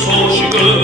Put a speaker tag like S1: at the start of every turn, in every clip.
S1: Số 歌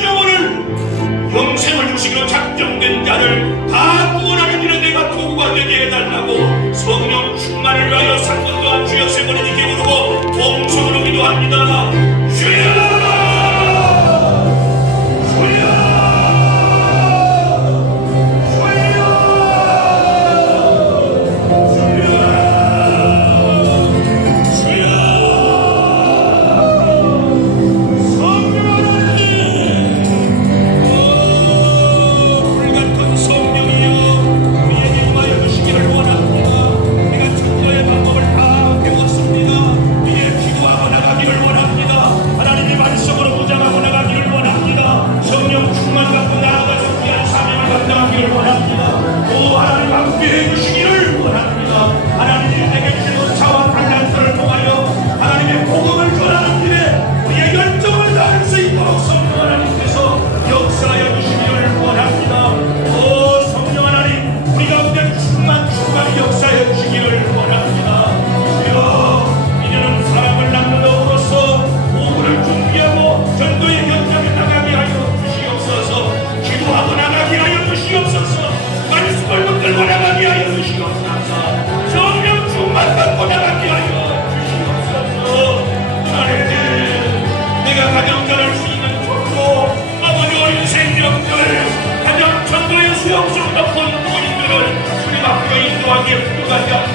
S1: 성령 충만을 위하여 상근과 주역세 머리 님께 부르고 동성으로 기도합니다. Let's.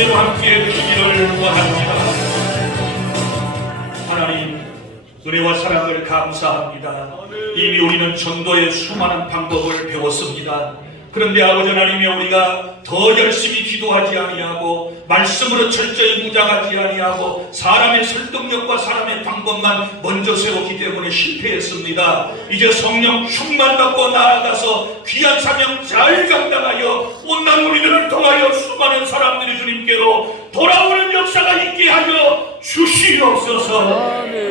S1: 그대로 함께 주기를 원합니다. 하나님, 은혜와 사랑을 감사합니다. 이미 우리는 전도의 수많은 방법을 배웠습니다. 그런데 아버지 하나님이 우리가 더 열심히 기도하지 아니하고 말씀으로 철저히 무장하지 아니하고 사람의 설득력과 사람의 방법만 먼저 세웠기 때문에 실패했습니다. 이제 성령 충만 받고 나아가서 귀한 사명 잘 감당하여 온난 우리들을 통하여 수많은 사람들이 주님께로 돌아오는 하여 주시옵소서.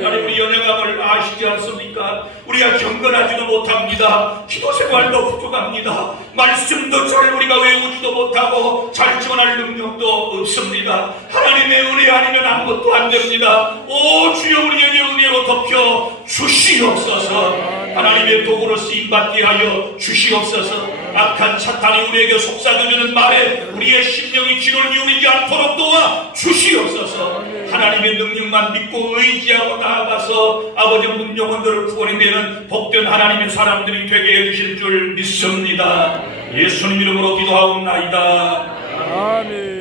S1: 하나님 우리 연약함을 아시지 않습니까? 우리가 경건하지도 못합니다. 기도 생활도 부족합니다. 말씀도 잘 우리가 외우지도 못하고 잘 전할 능력도 없습니다. 하나님의 은혜 아니면 아무것도 안 됩니다. 오 주여 우리에게 은혜로 덮여 주시옵소서. 하나님의 도구로 쓰임 받게 하여 주시옵소서. 악한 사탄이 우리에게 속삭여주는 말에 우리의 심령이 귀를 기울이지 않도록 도와 주시옵소서. 하나님의 능력만 믿고 의지하고 나아가서 아버지 문영원들을 구원해내는 복된 하나님의 사람들이 되게 해주실 줄 믿습니다. 예수님 이름으로 기도하옵나이다.
S2: 아멘.